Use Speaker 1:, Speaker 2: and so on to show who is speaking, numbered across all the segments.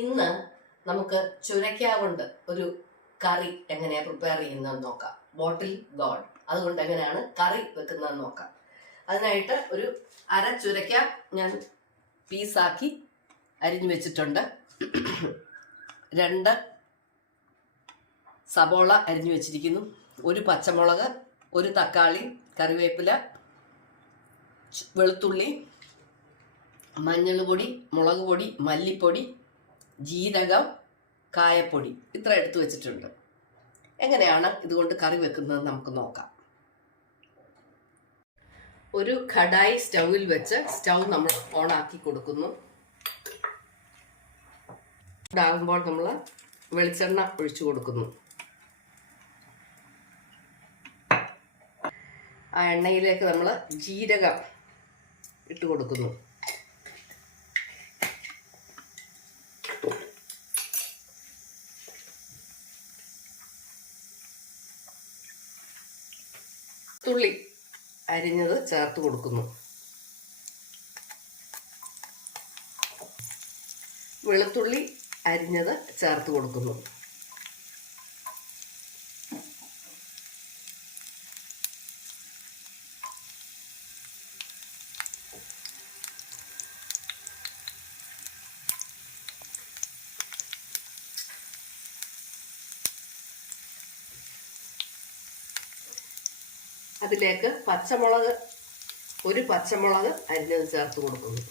Speaker 1: ഇന്ന് നമുക്ക് ചുരക്ക കൊണ്ട് ഒരു കറി എങ്ങനെയാ പ്രിപ്പയർ ചെയ്യുന്നതെന്ന് നോക്കാം. ബോട്ടിൽ ഗോഡ് അതുകൊണ്ട് എങ്ങനെയാണ് കറി വെക്കുന്നതെന്ന് നോക്കാം. അതിനായിട്ട് ഒരു അര ചുരക്ക ഞാൻ പീസാക്കി അരിഞ്ഞു വെച്ചിട്ടുണ്ട്. രണ്ട് സബോള അരിഞ്ഞു വെച്ചിരിക്കുന്നു. ഒരു പച്ചമുളക് ഒരു തക്കാളി കറിവേപ്പില വെളുത്തുള്ളി മഞ്ഞൾ പൊടി മുളക് പൊടി മല്ലിപ്പൊടി ജീരകം കായപ്പൊടി ഇത്ര എടുത്തു വെച്ചിട്ടുണ്ട്. എങ്ങനെയാണ് ഇതുകൊണ്ട് കറി വെക്കുന്നത് നമുക്ക് നോക്കാം. ഒരു കടായി സ്റ്റൗവിൽ വെച്ച് സ്റ്റൗ നമ്മൾ ഓൺ ആക്കി കൊടുക്കുന്നു. ഇതാകുമ്പോൾ നമ്മൾ വെളിച്ചെണ്ണ ഒഴിച്ചു കൊടുക്കുന്നു. ആ എണ്ണയിലേക്ക് നമ്മൾ ജീരകം ഇട്ട് കൊടുക്കുന്നു. തുള്ളി അരിഞ്ഞത് ചേർത്ത് കൊടുക്കുന്നു. വെളുത്തുള്ളി അരിഞ്ഞത് ചേർത്ത് കൊടുക്കുന്നു. അതിലേക്ക് പച്ചമുളക് ഒരു പച്ചമുളക് അരിഞ്ഞത് ചേർത്ത് കൊടുക്കുന്നു.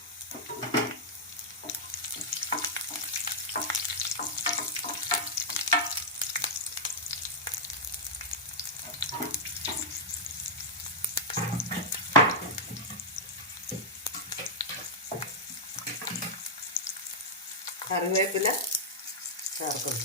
Speaker 1: കറിവേപ്പില ചേർക്കുന്നു.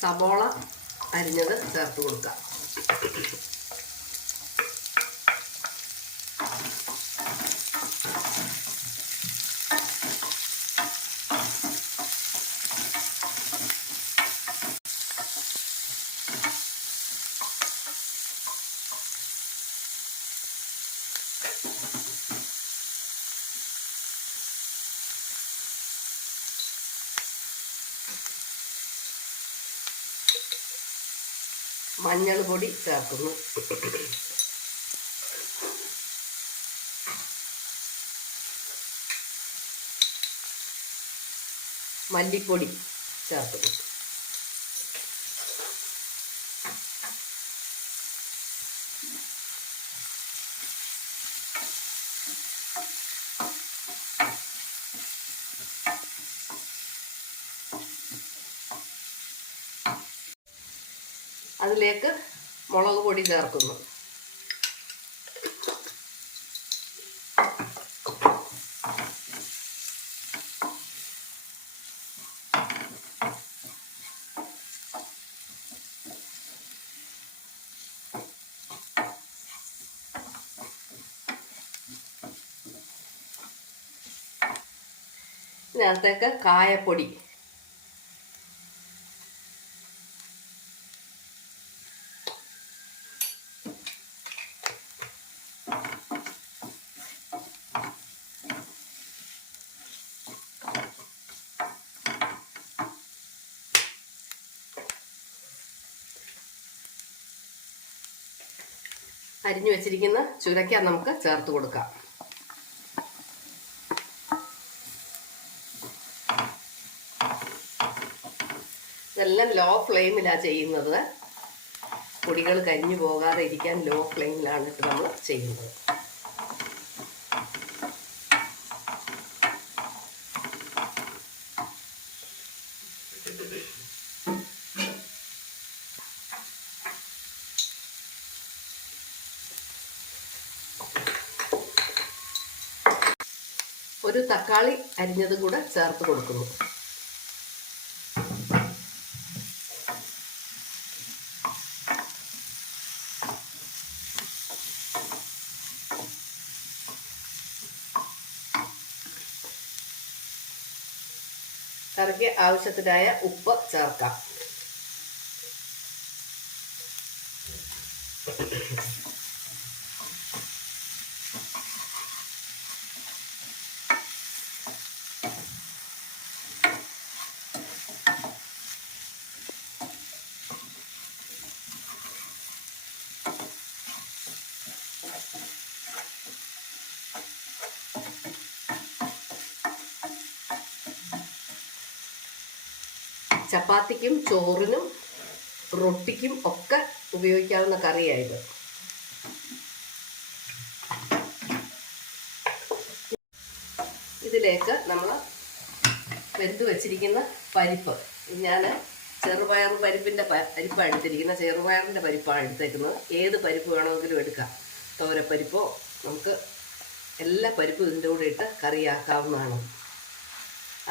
Speaker 1: സബോള അരിഞ്ഞത് ചേർത്ത് കൊടുക്കാം. മഞ്ഞൾ പൊടി ചേർക്കുന്നു. മല്ലിപ്പൊടി ചേർക്കുന്നു. അതിലേക്ക് മുളക് പൊടി ചേർക്കുന്നു. ഇതിനകത്തേക്ക് കായപ്പൊടി. അരിഞ്ഞു വെച്ചിരിക്കുന്ന ചുരക്ക നമുക്ക് ചേർത്ത് കൊടുക്കാം. ഇതെല്ലാം ലോ ഫ്ലെയിമിലാണ് ചെയ്യുന്നത്. പൊടികൾ കരിഞ്ഞു പോകാതെ ഇരിക്കാൻ ലോ ഫ്ലെയിമിലാണ് ഇത് നമ്മൾ ചെയ്യുന്നത്. ഒരു തക്കാളി അരിഞ്ഞതും കൂടെ ചേർത്ത് കൊടുക്കുന്നു. കറിക്ക് ആവശ്യത്തിനായ ഉപ്പ് ചേർക്കാം. ചപ്പാത്തിക്കും ചോറിനും റൊട്ടിക്കും ഒക്കെ ഉപയോഗിക്കാവുന്ന കറിയായത്. ഇതിലേക്ക് നമ്മൾ വെന്ത് വെച്ചിരിക്കുന്ന പരിപ്പ്. ഞാൻ ചെറുപയർ പരിപ്പിന്റെ പരിപ്പാണ് എടുത്തിരിക്കുന്നത്. ചെറുപയറിന്റെ പരിപ്പാണ് എടുത്തേക്കുന്നത്. ഏത് പരിപ്പ് വേണമെങ്കിലും എടുക്കാം. തോരപ്പരിപ്പോ നമുക്ക് എല്ലാ പരിപ്പും ഇതിന്റെ കൂടെ ഇട്ട് കറിയാക്കാവുന്നതാണ്.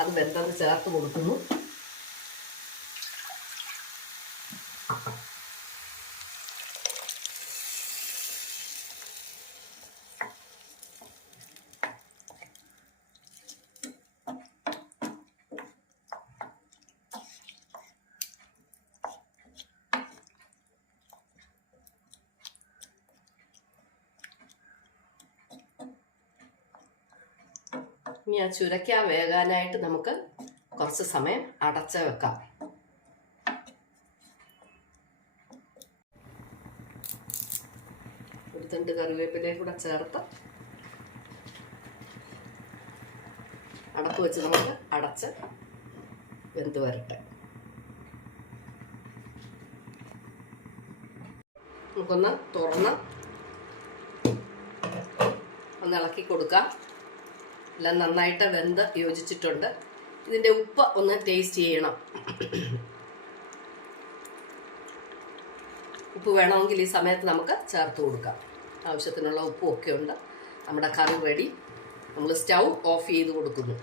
Speaker 1: അത് വെന്തത് ചേർത്ത് കൊടുക്കുന്നു. ഇനി ആ ചുരക്ക വേകാനായിട്ട് നമുക്ക് കുറച്ച് സമയം അടച്ച് വെക്കാം. ഒരു തണ്ട് കറിവേപ്പിലയും കൂടെ ചേർത്ത് അടപ്പ് വെച്ച് നമുക്ക് അടച്ച് വെന്ത് വരട്ടെ. നമുക്കൊന്ന് തുറന്ന് ഒന്ന് ഇളക്കി കൊടുക്കാം. എല്ലാം നന്നായിട്ട് വെന്ത് യോജിച്ചിട്ടുണ്ട്. ഇതിന്റെ ഉപ്പ് ഒന്ന് ടേസ്റ്റ് ചെയ്യണം. ഉപ്പ് വേണമെങ്കിൽ ഈ സമയത്ത് നമുക്ക് ചേർത്ത് കൊടുക്കാം. ആവശ്യത്തിനുള്ള ഉപ്പും ഒക്കെ ഉണ്ട്. നമ്മുടെ കറി റെഡി നമ്മൾ സ്റ്റൗ ഓഫ് ചെയ്ത് കൊടുക്കുന്നു.